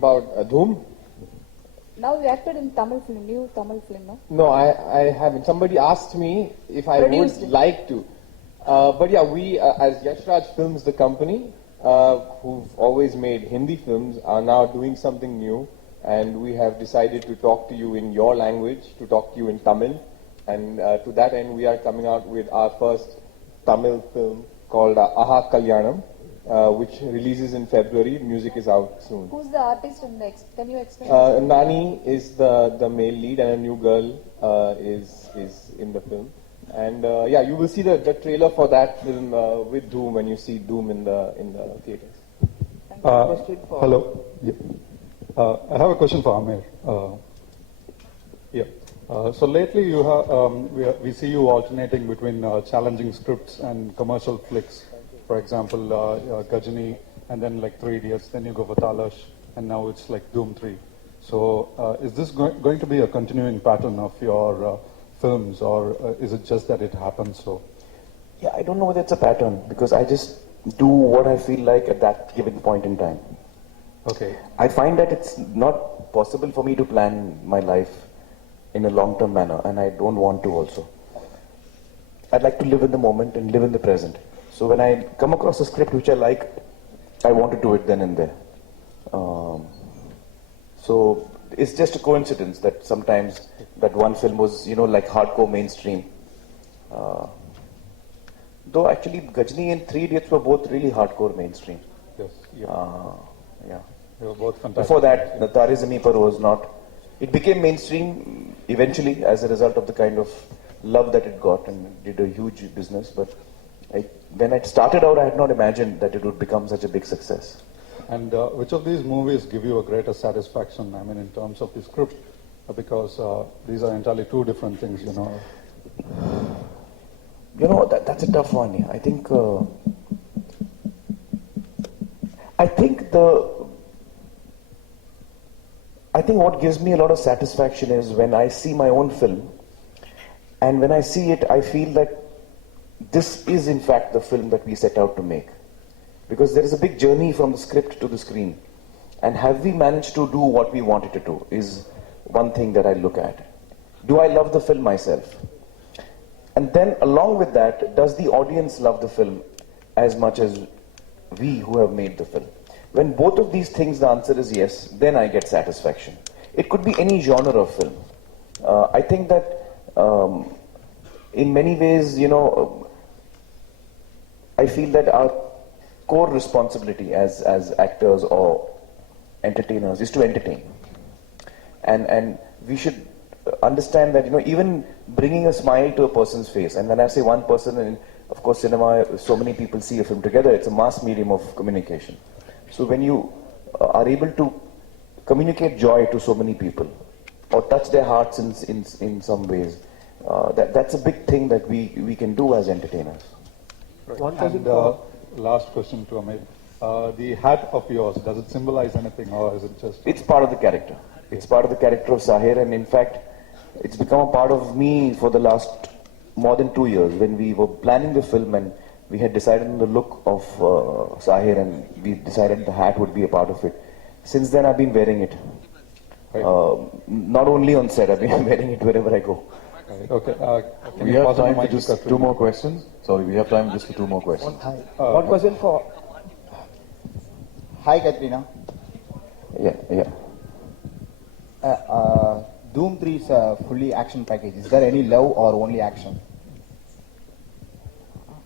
About Dhoom? Now you acted in Tamil film, new Tamil film, no? No, I haven't. Somebody asked me if I Produced would it. like to. But yeah, we, as Yashraj Films, the company, who've always made Hindi films, are now doing something new. And we have decided to talk to you in your language, to talk to you in Tamil. And to that end, we are coming out with our first Tamil film called Aha Kalyanam, which releases in February. Music is out soon. Who's the artist and can you explain? Nani is the male lead, and a new girl is in the film. And yeah, you will see the trailer for that film with Doom when you see Doom in the theaters. Hello. Yeah. I have a question for Amir. Yeah. So lately, you have we see you alternating between challenging scripts and commercial flicks. For example, Gajini, and then like 3 Idiots, then you go for Talash, and now it's like Doom 3. So is this going to be a continuing pattern of your films, or is it just that it happens so? Yeah, I don't know whether it's a pattern, because I just do what I feel like at that given point in time. Okay. I find that it's not possible for me to plan my life in a long-term manner, and I don't want to also. I'd like to live in the moment and live in the present. So when I come across a script which I like, I want to do it then and there. So it's just a coincidence that sometimes that one film was, like hardcore mainstream. Though actually Gajini and 3 Idiots were both really hardcore mainstream. Yes. Yeah. Yeah. They were both fantastic. Before that, the Tare Zameen Par was not. It became mainstream eventually as a result of the kind of love that it got, and it did a huge business. But when it started out, I had not imagined that it would become such a big success. And which of these movies give you a greater satisfaction? I mean, in terms of the script, because these are entirely two different things, That's a tough one. Yeah. I think what gives me a lot of satisfaction is when I see my own film, and when I see it, I feel that this is in fact the film that we set out to make. Because there is a big journey from the script to the screen. And have we managed to do what we wanted to do is one thing that I look at. Do I love the film myself? And then along with that, does the audience love the film as much as we who have made the film? When both of these things, the answer is yes, then I get satisfaction. It could be any genre of film. I think that in many ways, I feel that our core responsibility as actors or entertainers is to entertain. And we should understand that, even bringing a smile to a person's face, and when I say one person, and of course cinema, so many people see a film together, it's a mass medium of communication. So when you are able to communicate joy to so many people, or touch their hearts in some ways, that's a big thing that we can do as entertainers. Right. And last question to Amir. The hat of yours, does it symbolize anything, or is it just... It's part of the character. It's part of the character of Sahir, and in fact, it's become a part of me for the last more than 2 years. When we were planning the film and we had decided on the look of Sahir, and we decided the hat would be a part of it. Since then, I've been wearing it. Right. Not only on set, I've been wearing it wherever I go. Right. Okay. We have time for just 2 more questions. Sorry, we have time just for 2 more questions. One question for... Hi, Katrina. Yeah. Doom 3 is a fully action package. Is there any love or only action?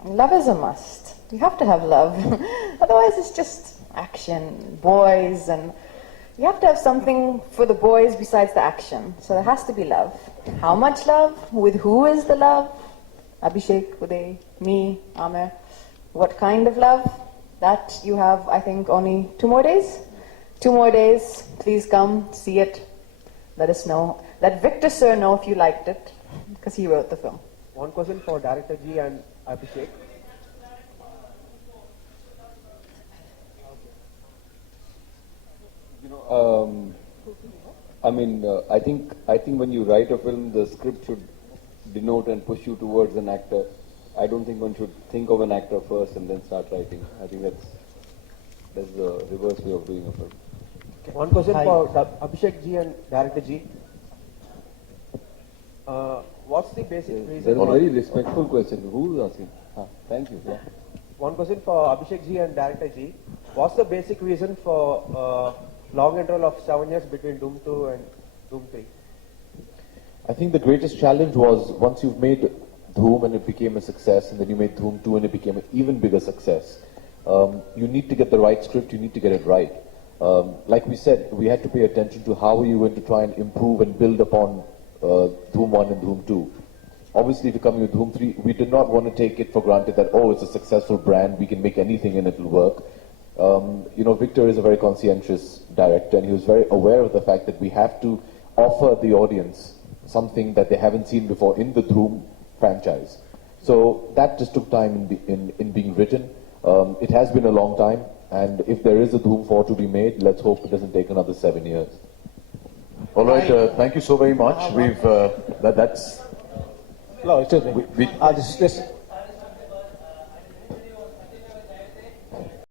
Love is a must. You have to have love. Otherwise it's just action, boys, and you have to have something for the boys besides the action. So there has to be love. How much love? With who is the love? Abhishek, Uday, me, Amir. What kind of love? That you have, I think, only 2 more days. 2 more days. Please come, see it. Let us know. Let Victor Sir know if you liked it, because he wrote the film. One question for Director G and Abhishek. I think when you write a film, the script should denote and push you towards an actor. I don't think one should think of an actor first and then start writing. I think that's the reverse way of doing a film. Okay. One question for Abhishek ji and Director ji. What's the basic That's reason? a very respectful question. Who is asking? Thank you. Yeah. One question for Abhishek ji and Director ji. What's the basic reason for long interval of 7 years between Doom 2 and Doom 3? I think the greatest challenge was once you've made Dhoom and it became a success, and then you made Dhoom 2 and it became an even bigger success. You need to get the right script, you need to get it right. Like we said, we had to pay attention to how are you going to try and improve and build upon Dhoom 1 and Dhoom 2. Obviously, if you're coming with Dhoom 3, we did not want to take it for granted that, oh, it's a successful brand, we can make anything and it'll work. Victor is a very conscientious director, and he was very aware of the fact that we have to offer the audience something that they haven't seen before in the Dhoom franchise. So that just took time in being written. It has been a long time, and if there is a Dhoom 4 to be made, let's hope it doesn't take another 7 years. All right. Thank you so very much. We've that's. No, excuse me. We- Just